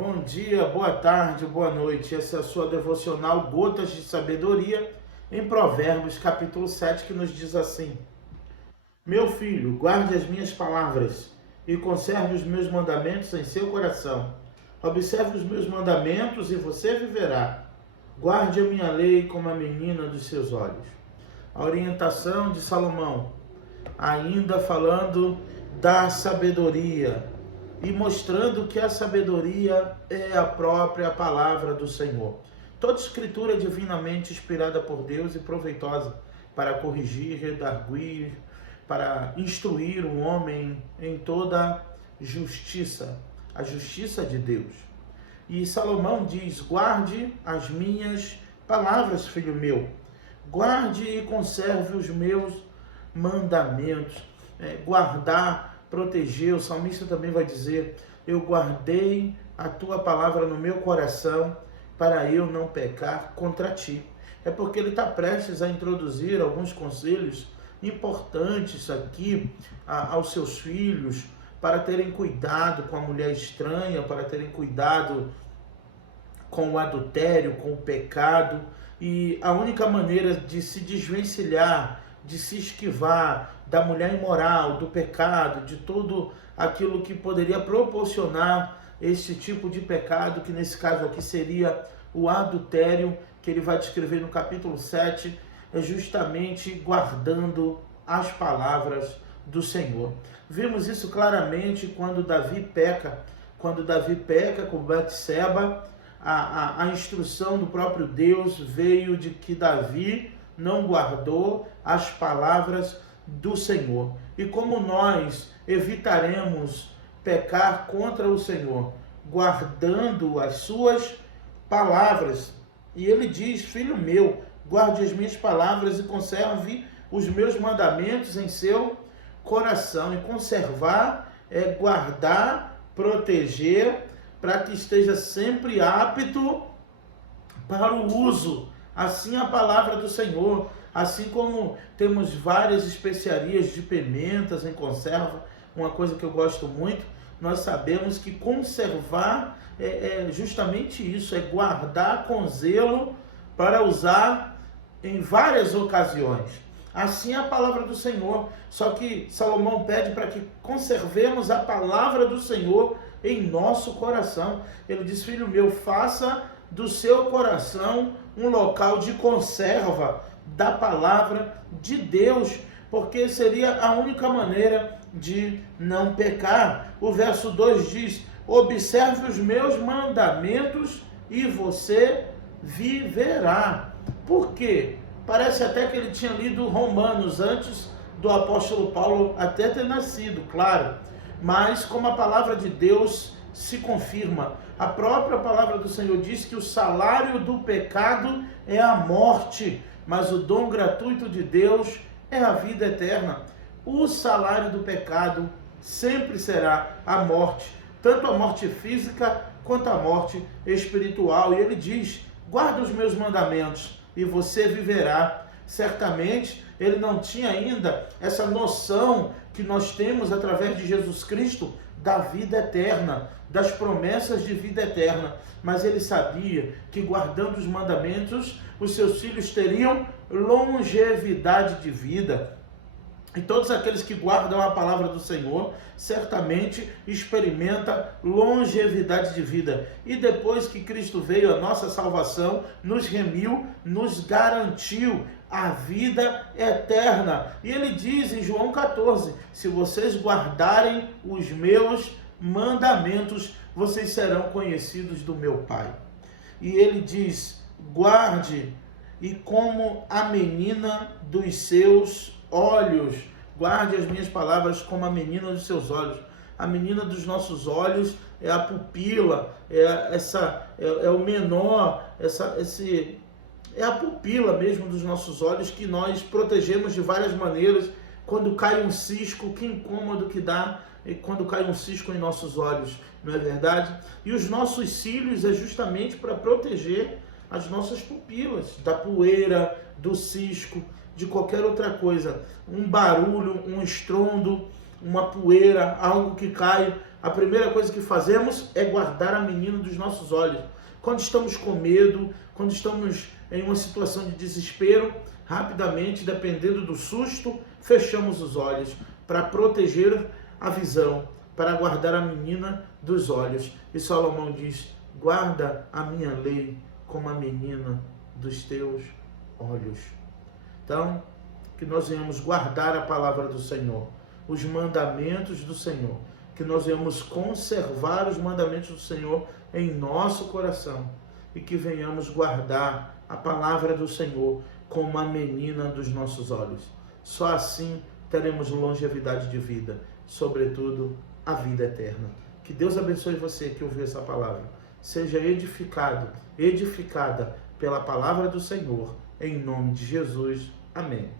Bom dia, boa tarde, boa noite. Essa é a sua devocional Gotas de Sabedoria em Provérbios, capítulo 7, que nos diz assim: Meu filho, guarde as minhas palavras e conserve os meus mandamentos em seu coração. Observe os meus mandamentos e você viverá. Guarde a minha lei como a menina dos seus olhos. A orientação de Salomão, ainda falando da sabedoria e mostrando que a sabedoria é a própria palavra do Senhor. Toda escritura é divinamente inspirada por Deus e proveitosa para corrigir, redarguir, para instruir o homem em toda justiça, a justiça de Deus. E Salomão diz: guarde as minhas palavras, filho meu, guarde e conserve os meus mandamentos. Guardar, proteger, o salmista também vai dizer: eu guardei a tua palavra no meu coração para eu não pecar contra ti. É porque ele está prestes a introduzir alguns conselhos importantes aqui aos seus filhos, para terem cuidado com a mulher estranha, para terem cuidado com o adultério, com o pecado. E a única maneira de se desvencilhar, de se esquivar da mulher imoral, do pecado, de tudo aquilo que poderia proporcionar esse tipo de pecado, que nesse caso aqui seria o adultério, que ele vai descrever no capítulo 7, é justamente guardando as palavras do Senhor. Vimos isso claramente quando Davi peca com Betseba. A instrução do próprio Deus veio de que Davi não guardou as palavras do Senhor. E como nós evitaremos pecar contra o Senhor? Guardando as suas palavras. E ele diz: filho meu, guarde as minhas palavras e conserve os meus mandamentos em seu coração. E conservar é guardar, proteger, para que esteja sempre apto para o uso. Assim a palavra do Senhor, assim como temos várias especiarias de pimentas em conserva, uma coisa que eu gosto muito, nós sabemos que conservar é justamente isso, é guardar com zelo para usar em várias ocasiões. Assim é a palavra do Senhor, só que Salomão pede para que conservemos a palavra do Senhor em nosso coração. Ele diz: filho meu, faça do seu coração um local de conserva da palavra de Deus, porque seria a única maneira de não pecar. O verso 2 diz: observe os meus mandamentos e você viverá. Por quê? Parece até que ele tinha lido Romanos antes do apóstolo Paulo até ter nascido, claro. Mas como a palavra de Deus se confirma, a própria palavra do Senhor diz que o salário do pecado é a morte, mas o dom gratuito de Deus é a vida eterna. O salário do pecado sempre será a morte, tanto a morte física quanto a morte espiritual. E ele diz: guarda os meus mandamentos e você viverá. Certamente ele não tinha ainda essa noção que nós temos através de Jesus Cristo da vida eterna, das promessas de vida eterna, mas ele sabia que guardando os mandamentos, os seus filhos teriam longevidade de vida. E todos aqueles que guardam a palavra do Senhor, certamente experimenta longevidade de vida. E depois que Cristo veio, a nossa salvação, nos remiu, nos garantiu a vida eterna. E ele diz em João 14, se vocês guardarem os meus mandamentos, vocês serão conhecidos do meu Pai. E ele diz: guarde, e como a menina dos seus olhos, guarde as minhas palavras como a menina dos seus olhos. A menina dos nossos olhos é a pupila, é o menor, é a pupila mesmo dos nossos olhos, que nós protegemos de várias maneiras. Quando cai um cisco, que incômodo que dá quando cai um cisco em nossos olhos, não é verdade? E os nossos cílios é justamente para proteger as nossas pupilas da poeira, do cisco, de qualquer outra coisa. Um barulho, um estrondo, uma poeira, algo que cai a primeira coisa que fazemos é guardar a menina dos nossos olhos. Quando estamos com medo, quando estamos em uma situação de desespero, rapidamente, dependendo do susto, fechamos os olhos para proteger a visão, para guardar a menina dos olhos. E Salomão diz: guarda a minha lei como a menina dos teus olhos. Então, que nós venhamos guardar a palavra do Senhor, os mandamentos do Senhor, que nós venhamos conservar os mandamentos do Senhor em nosso coração e que venhamos guardar a palavra do Senhor como a menina dos nossos olhos. Só assim teremos longevidade de vida, sobretudo a vida eterna. Que Deus abençoe você que ouviu essa palavra. Seja edificado, edificada pela palavra do Senhor, em nome de Jesus. Amém.